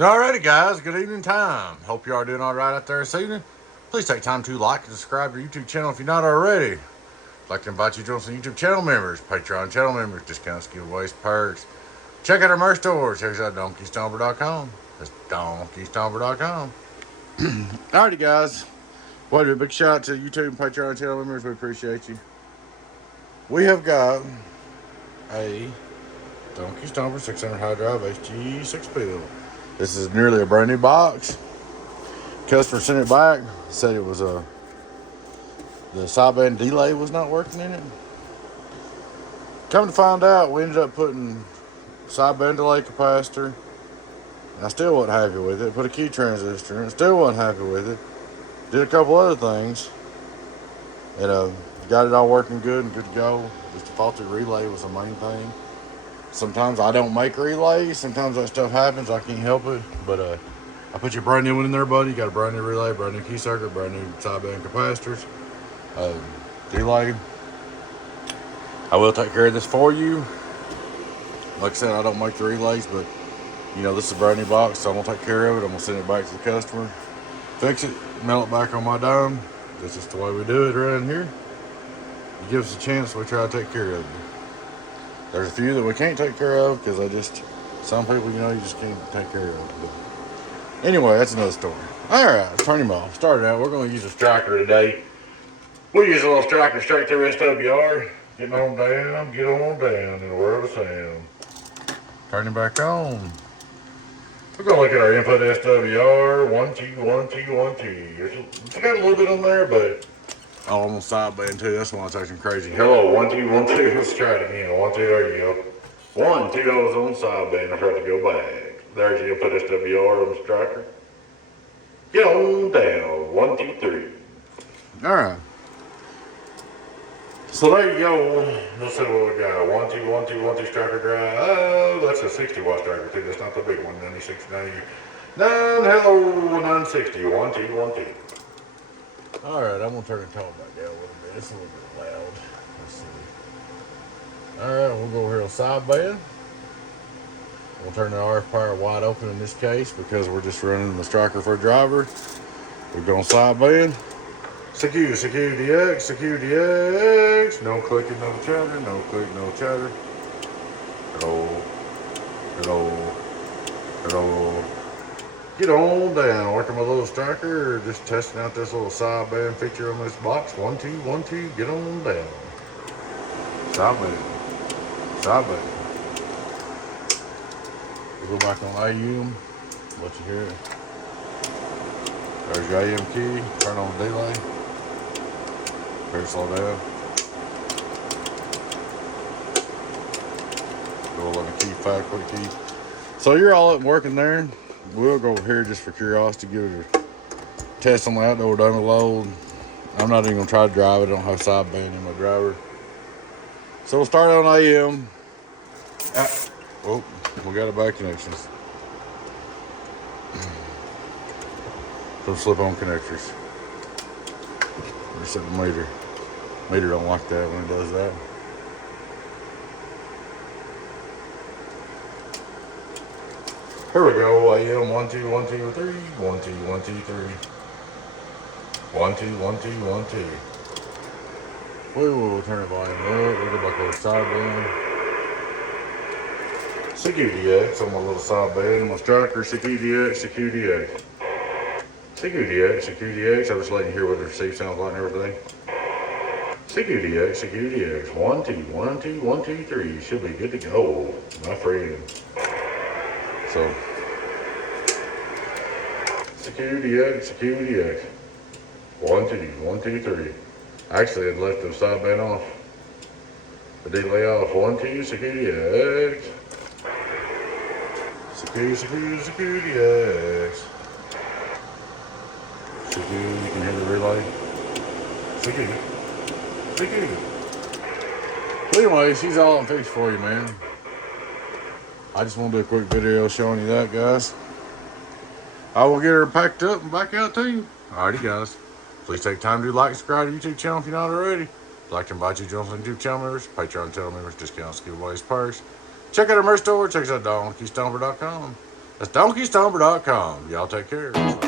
Alrighty guys, good evening time. Hope you are doing alright out there this evening. Please take time to like and subscribe to our YouTube channel if you're not already. I'd like to invite you to join some YouTube channel members, Patreon channel members, discounts, giveaways, perks. Check out our merch store. Check us out at Stomper.com. That's Stomper.com. Alrighty guys, well, a big shout out to YouTube and Patreon channel members. We appreciate you. We have got a Donkey Stomper 600 high drive HG6 build. This is nearly a brand new box. Customer sent it back, said it was the sideband delay was not working in it. Come to find out, we ended up putting sideband delay capacitor, and I still wasn't happy with it. Put a key transistor in it, still wasn't happy with it. Did a couple other things, and got it all working good and good to go. Just a faulty relay was the main thing. Sometimes I don't make relays. Sometimes that stuff happens. I can't help it. But I put your brand new one in there, buddy. You got a brand new relay, brand new key circuit, brand new sideband capacitors. Delay. I will take care of this for you. Like I said, I don't make the relays, but you know, this is a brand new box, so I'm going to take care of it. I'm going to send it back to the customer. Fix it, mail it back on my dime. That's just the way we do it around here. You give us a chance, we try to take care of it. There's a few that we can't take care of because some people, you know, you just can't take care of. But anyway, that's another story. All right, turn him off. Started out, we're going to use a striker today. We use a little striker straight through SWR. Get on down in the world of sound. Turn him back on. We're going to look at our input SWR. 1, 2, 1, 2, 1, 2. It's got a little bit on there, but oh, I'm on sideband too. That's why it's acting crazy. Hello, 1, 2, 1, 2. Let's try it again. 1, 2, there you go. 1, 2, I was on sideband. I tried to go back. There's your input SWR on the striker. Get on down. 1, 2, 3. All right. So there you go. Let's see what we got. 1, 2, 1, 2, 1, 2 striker drive. Oh, that's a 60-watt striker too. That's not the big one. 96, 90. 9, hello, 960. 1, 2, 1, 2. All right, I'm gonna turn the tone back down a little bit. It's a little bit loud. Let's see. All right, we'll go here on sideband. We'll turn the RF power wide open in this case because we're just running the striker for a driver. We're going sideband. Security X. No clicking, no chatter. No click, no chatter. Hello. Get on down. Working my little striker, or just testing out this little sideband feature on this box. 1, 2, 1, 2. Get on down. Sideband. We'll go back on AUM. Let you hear it. There's your AM key. Turn on the delay. Very slow down. Go on the key, 5 quick key. So you're all up working there. We'll go over here just for curiosity, give it a test on the outdoor dummy load. I'm not even gonna try to drive it. I don't have sideband in my driver. So we'll start on AM. Oh, we got a bad connection. Some slip-on connectors. Reset the meter. Meter don't like that when it does that. Here we go. AM 1, 2, 1, 2, 3. 1, 2, 1, 2, 3. 1, 2, 1, 2, 1, 2. We will turn the volume up. We'll go back over sideband. Security X on my little sideband. My striker. Security X. Security X. I'm just letting you hear what the receive sounds like and everything. Security X. 1, 2, 1, 2, 1, 2, 3. Should be good to go, my friend. So, Security X. 1, 2, 1, 2, 3. Actually, I'd left the sideband off. The delay off. 1, 2, Security X. Security X. You can hear the relay. Security. But anyway, she's all fixed for you, man. I just want to do a quick video showing you that, guys. I will get her packed up and back out to you. Alrighty, guys. Please take time to like, subscribe to the YouTube channel if you're not already. I'd like to invite you to join some YouTube channel members, Patreon channel members, discounts, giveaways, perks. Check out our merch store. Check us out at Stomper.com. That's donkeystomper.com. Y'all take care.